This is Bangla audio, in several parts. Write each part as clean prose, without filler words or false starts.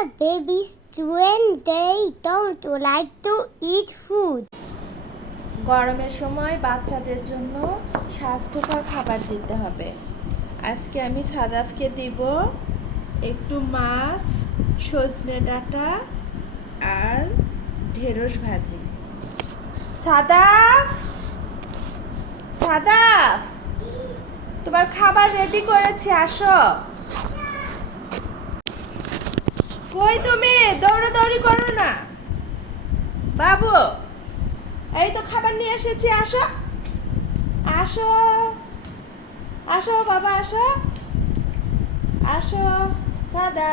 are babies when they don't like to eat food? গরমের সময় বাচ্চাদের জন্য স্বাস্থ্যকর খাবার দিতে হবে। আজকে আমি সাদাফকে দিব একটু মাছ, সজনে ডাঁটা আর ঢেঁড়স ভাজি। সাদাফ, সাদাফ, তোমার খাবার রেডি করেছি, আসো। কই তুমি? দৌড়াদৌড়ি করো না বাবু। এই তো খাবার নিয়ে এসেছি, আসো আসো আসো বাবা, আসো আসো দাদা,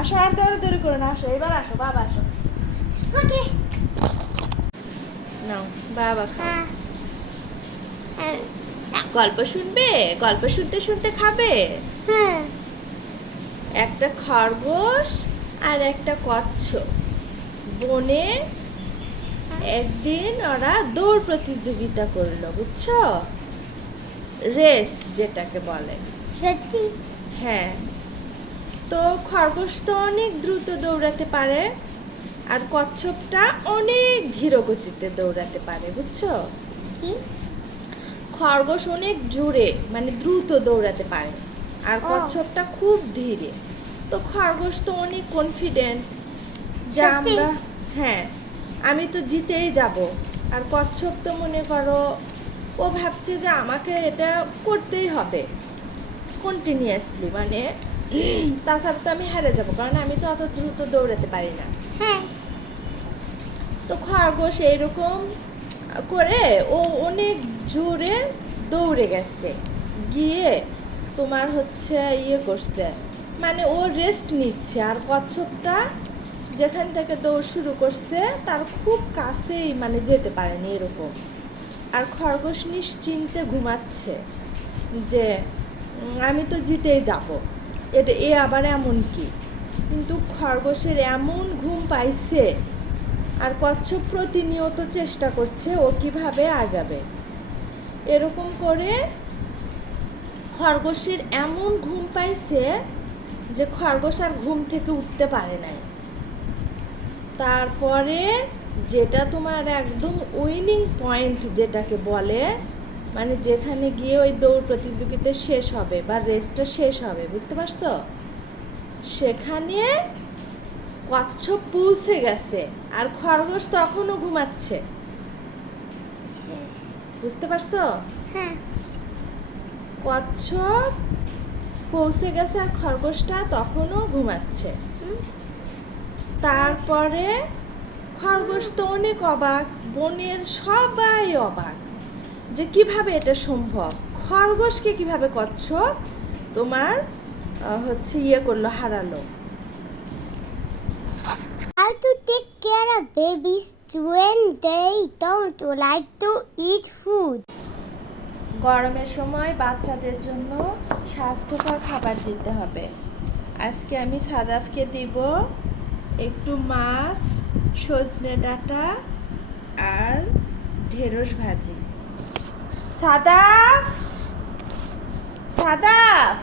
আসো। আর দৌড়াদৌড়ি করো না, আসো এবার, আসো বাবা, আসো। Okay. নাও বাবা খাও। গল্প শুনবে? গল্প শুনতে শুনতে খাবে। একটা খরগোশ আর একটা কচ্ছপ বনে একদিন ওরা দৌড় প্রতিযোগিতা করলো, বুঝছো? রেস যেটাকে বলে। সত্যি? হ্যাঁ, তো খরগোশ তো অনেক দ্রুত দৌড়াতে পারে আর কচ্ছপটা অনেক ধীর গতিতে দৌড়াতে পারে, বুঝছো? কি? খরগোশ অনেক জোরে মানে দ্রুত দৌড়াতে পারে আর কচ্ছপটা খুব ধীরে। তো খরগোশ তো অনেক কনফিডেন্ট যে আমরা, হ্যাঁ আমি তো জিতেই যাব। আর কচ্ছপ তো মনে করো ও ভাবছে যে আমাকে এটা করতেই হবে কন্টিনিউয়াসলি, মানে তাছাড়া তো আমি হেরে যাব, কারণ আমি তো অত দ্রুত দৌড়াতে পারি না। হ্যাঁ। তো খরগোশ এইরকম করে ও অনেক জোরে দৌড়ে গেছে, গিয়ে তোমার হচ্ছে ইয়ে করছে, মানে ও রেস্ট নিচ্ছে। আর কচ্ছপটা যেখান থেকে দৌড় শুরু করছে তার খুব কাছেই মানে যেতে পারেনি এরকম। আর খরগোশ নিশ্চিন্তে ঘুমাচ্ছে যে আমি তো জিতেই যাব, এটা আবার এমন কি। কিন্তু খরগোশের এমন ঘুম পাইছে আর কচ্ছপ প্রতিনিয়ত চেষ্টা করছে ও কিভাবে আগাবে। এরকম করে খরগোশের এমন ঘুম পাইছে যে খরগোশ আর ঘুম থেকে উঠতে পারে নাই। তারপরে যেটা তোমার একদম উইনিং পয়েন্ট যেটাকে বলে, মানে যেখানে গিয়ে ওই দৌড় প্রতিযোগিতা শেষ হবে বা রেসটা শেষ হবে, বুঝতে পারছো? সেখানে কচ্ছপ পৌঁছে গেছে আর খরগোশ তখনও ঘুমাচ্ছে, বুঝতে পারছো? হ্যাঁ। কচ্ছপ পৌঁছে গেছে আর খরগোশটা তখনও ঘুমাচ্ছে। তারপরে খরগোশ তো অনেক অবাক, বনের সবাই অবাক যে কিভাবে এটা সম্ভব। খরগোশকে কিভাবে কচ্ছপ তোমার হচ্ছে ইয়ে করলো, হারালো। How to take care of babies when they don't like to eat food? গরমের সময় বাচ্চাদের জন্য স্বাস্থ্যকর খাবার দিতে হবে। আজকে আমি সাদাফকে দিব একটু মাছ, সজনে ডাঁটা আর ঢেঁড়স ভাজি। সাদাফ, সাদাফ,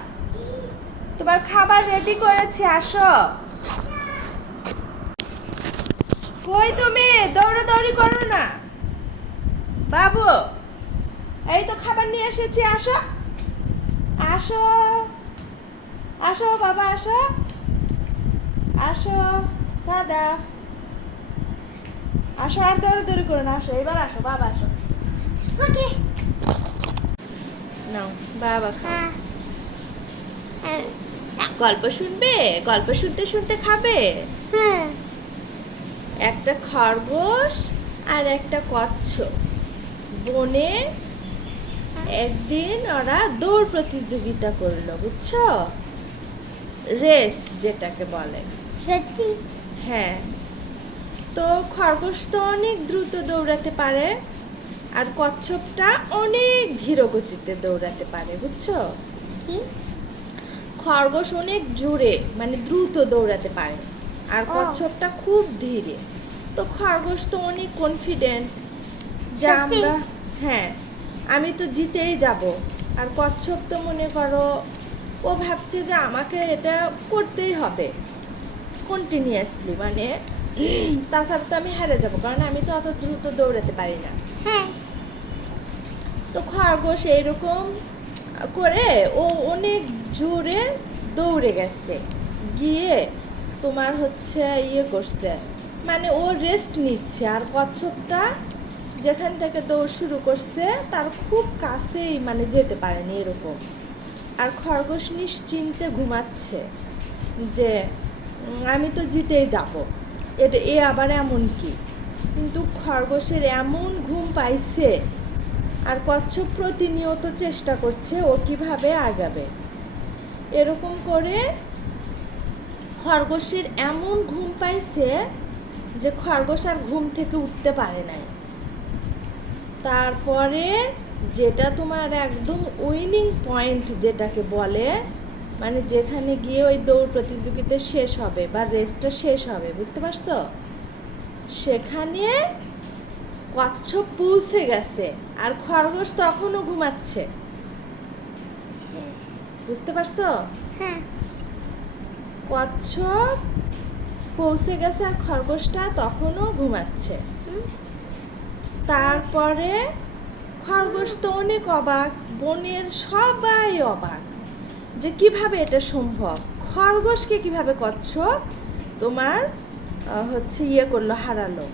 তোমার খাবার রেডি করেছি, আসো। কই তুমি? দৌড়াদৌড়ি করো না বাবু। এই তো খাবার নিয়ে এসেছি, আসো আসো আসো বাবা, আসো আসো দাদা, আসো। আর দৌড়াদৌড়ি করো না, আসো এবার, আসো বাবা, আসো। Okay. নাও বাবা খাও। হ্যাঁ। গল্প শুনবে? গল্প শুনতে শুনতে খাবে। একটা খরগোশ আর একটা কচ্ছপ বনে একদিন ওরা দৌড় প্রতিযোগিতা করলো, বুঝছো? রেস যেটাকে বলে। সত্যি? হ্যাঁ, তো খরগোশ তো অনেক দ্রুত দৌড়াতে পারে আর কচ্ছপটা অনেক ধীর গতিতে দৌড়াতে পারে, বুঝছো? কি? খরগোশ অনেক জোরে মানে দ্রুত দৌড়াতে পারে আর কচ্ছপটা খুব ধীরে। তো খরগোশ তো অনেক কনফিডেন্ট যে আমরা, হ্যাঁ আমি তো জিতেই যাব। আর কচ্ছপ তো মনে করো ও ও ভাবছে যে আমাকে এটা করতেই হবে কন্টিনিউয়াসলি, মানে তাছাড়া তো আমি হেরে যাব, কারণ আমি তো অত দ্রুত দৌড়াতে পারি না। হ্যাঁ। তো খরগোশ এইরকম করে ও অনেক জোরে দৌড়ে গেছে, গিয়ে তোমার হচ্ছে করছে, মানে ও রেস্ট নিচ্ছে, আর কচ্ছপটা যেখান থেকে দৌড় শুরু করছে তার খুব কাছেই মানে যেতে পারেনি এরকম। আর খরগোশ নিশ্চিন্তে ঘুমাচ্ছে যে আমি তো জিতেই যাব, এটা আবার এমন কি। কিন্তু খরগোশের এমন ঘুম পাইছে, আর কচ্ছপ প্রতিনিয়ত চেষ্টা করছে ও কিভাবে আগাবে। এরকম করে খরগোশের এমন ঘুম পাইছে যে খরগোশ আর ঘুম থেকে উঠতে পারে নাই। তারপরে যেটা তোমার একদম উইনিং পয়েন্ট যেটাকে বলে, মানে যেখানে গিয়ে ওই দৌড় প্রতিযোগিতা শেষ হবে বা রেসটা শেষ হবে, বুঝতে পারছো? সেখানে কচ্ছপ পৌঁছে গেছে আর খরগোশ তখনও ঘুমাচ্ছে, বুঝতে পারছো? হ্যাঁ। কচ্ছপ পৌঁছে গেছে আর খরগোশটা তখনও ঘুমাচ্ছে। তারপরে খরগোশ তো অনেক অবাক, বনের সবাই অবাক যে কিভাবে এটা সম্ভব, খরগোশকে কিভাবে কচ্ছপ তোমার হচ্ছে করলো, হারালো।